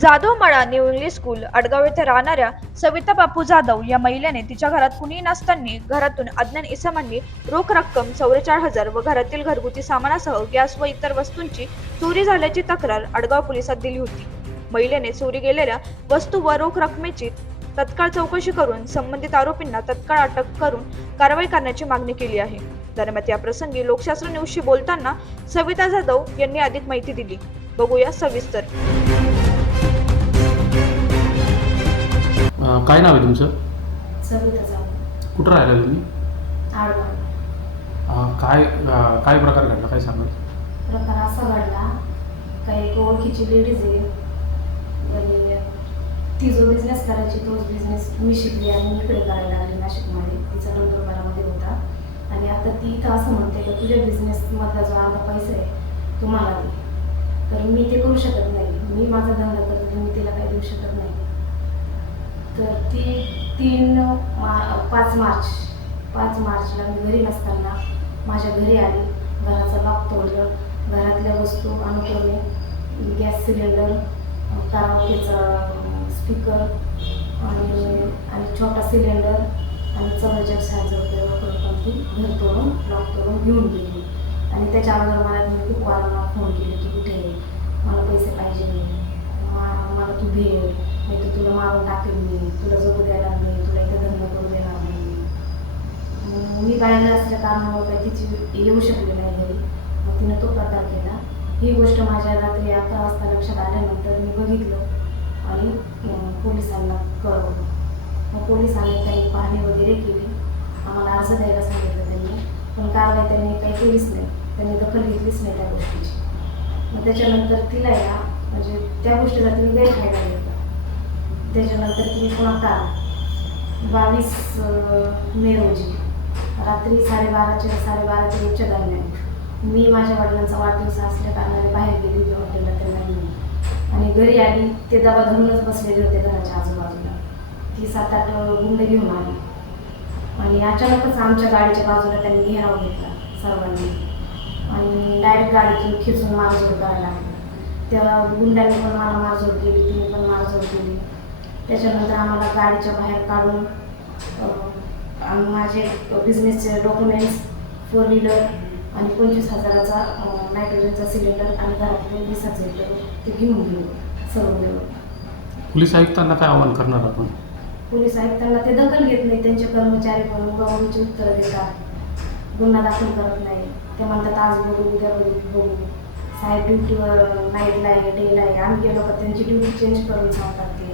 जाधव मळा new English school Adgaon येथे राहणाऱ्या सविता बापू जाधव या महिलेने तिच्या घरात कुणी नसताना घरातून अज्ञान इसमांनी रोख रक्कम चौवेचाळीस हजार व घरातील घरगुती सामानासह गॅस व इतर वस्तूंची चोरी झाल्याची तक्रार अडगाव पोलिसात दिली होती. महिलेने चोरी गेलेल्या वस्तू व रोख रकमेची तत्काळ चौकशी करून संबंधित आरोपींना तत्काळ अटक करून कारवाई करण्याची मागणी केली आहे. दरम्यान या प्रसंगी लोकशास्त्र न्यूजशी बोलताना सविता जाधव यांनी अधिक माहिती दिली. बघूया सविस्तर. अं, काय नाव आहे तुमचं? सविता जाऊ कुठं राहिला तुम्ही? अं, काय अं, काय प्रकार घडला? काय सांगाल? प्रकार असा घडला का एक ओळखीची लेडीज आहे. आणि ती जो बिझनेस करायची तोच बिझनेस मी शिकली आणि मी इकडे करायला लागली नाशिकमध्ये. तिचा नंदुरबारामध्ये होता. आणि आता ती इथं असं म्हणते का तुझ्या बिझनेसमधला जो अर्धा पैसा आहे तो मला दे. तर मी ते करू शकत नाही. मी माझा धंदा करते मी तिला काही देऊ शकत नाही तर ती तीन मा पाच मार्च. पाच मार्चला मी घरी नसताना माझ्या घरी आली. घराचं लॉक तोडलं. घरातल्या वस्तू अनुक्रमे गॅस सिलेंडर कराओकेचा स्पीकर आणि आणि छोटा सिलेंडर आणि चव्वेचाळीस हजार रुपये ती घर तोडून लॉक तोडून घेऊन गेली. आणि त्याच्या अगोदर मला तुम्ही खूप वारंवार फोन केले की कुठे मला पैसे पाहिजे मा- मला तू भेट. नाही तर तुला मारून टाकेल मी तुला जगू देणार नाही तुला इथं धंदा करू देणार नाही मग मी बाहेर असल्या कारणामुळे काही तिची येऊ शकले नाही घरी. मग तिनं तो प्रकार केला. ही गोष्ट माझ्या रात्री अकरा वाजता लक्षात आल्यानंतर मी बघितलं आणि पोलिसांना कळवलं. मग पोलिसांनी काही पाहणी वगैरे केली. आम्हाला अर्ज द्यायला सांगितलं त्यांनी. पण कारवाई त्यांनी काही केलीच नाही. त्यांनी दखल घेतलीच नाही त्या गोष्टीची. मग त्याच्यानंतर तिला या म्हणजे त्या गोष्टीचा तिने गैरफायदा घेतला. त्याच्यानंतर तिने पुन्हा काल बावीस मे रोजी. रात्री साडेबाराच्या साडेबाराच्या रोजच्या दरम्यान. मी माझ्या वडिलांचा वाढदिवस असल्या कारणाने बाहेर गेली होती हॉटेलला त्यांना घेऊन. आणि घरी आली ते दबा धरूनच बसलेले होते घराच्या आजूबाजूला. ती सात आठ गुंड घेऊन आली. आणि अचानकच आमच्या गाडीच्या बाजूला त्यांनी घेराव घेतला सर्वांनी. आणि डायरेक्ट गाडीतून खिचून मारझोड करायला लागला. त्या गुंड्यांनी पण मला मारझोड केली तिने पण मारझोड केली. त्याच्यानंतर आम्हाला गाडीच्या बाहेर काढून आणि माझे बिझनेसचे डॉक्युमेंट्स फोर व्हीलर आणि पंचवीस हजाराचा नायट्रोजनचा सिलेंडर आणि घरातले वीस हजार रुपये ते घेऊन गेलो सर्व मिळून. पोलीस आयुक्तांना काय आवाहन करणार आपण? पोलीस आयुक्तांना ते दखल घेत नाही त्यांचे कर्मचारी पण गवळीची उत्तरं देतात. गुन्हा दाखल करत नाही. ते म्हणतात आज बघू उद्या बघू बघू. साहेब ड्युटीवर नाईटला आहे डेला आहे. आम्ही गेलो का त्यांची ड्युटी चेंज करून सांगतात ते.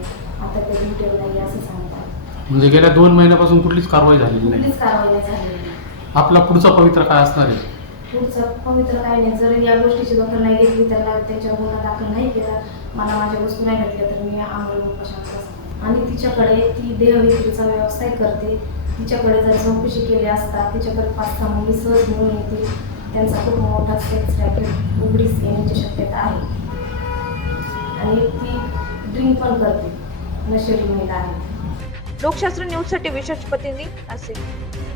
आता ते ड्युटीवर नाही असं सांगतात. म्हणजे गेल्या दोन महिन्यापासून कुठलीच कारवाई झालेली नाही. कुठलीच कारवाई नाही. झालेली आपला पुढचा पवित्र काय असणार आहे? पुढचं पवित्र काय नाही. जर या गोष्टीची दखल नाही घेतली त्याला त्याच्यावर गुन्हा दाखल नाही केला. मला माझ्या वस्तू नाही भेटल्या तर मी आंदोलन उपोषण आणि तिच्याकडे ती देहविक्रीचा व्यवसाय करते. तिच्याकडे जर चौकशी केली असता तिच्याकडे पाच सहा मुली सहज मिळून येतील. त्यांचा खूप मोठा सेक्स रॅकेट उघडीस येण्याची शक्यता आहे. आणि ती ड्रिंक पण करते. नशेरी महिला आहेत लोकशास्त्र न्यूजसाठी विशेष प्रतिनिधी असेल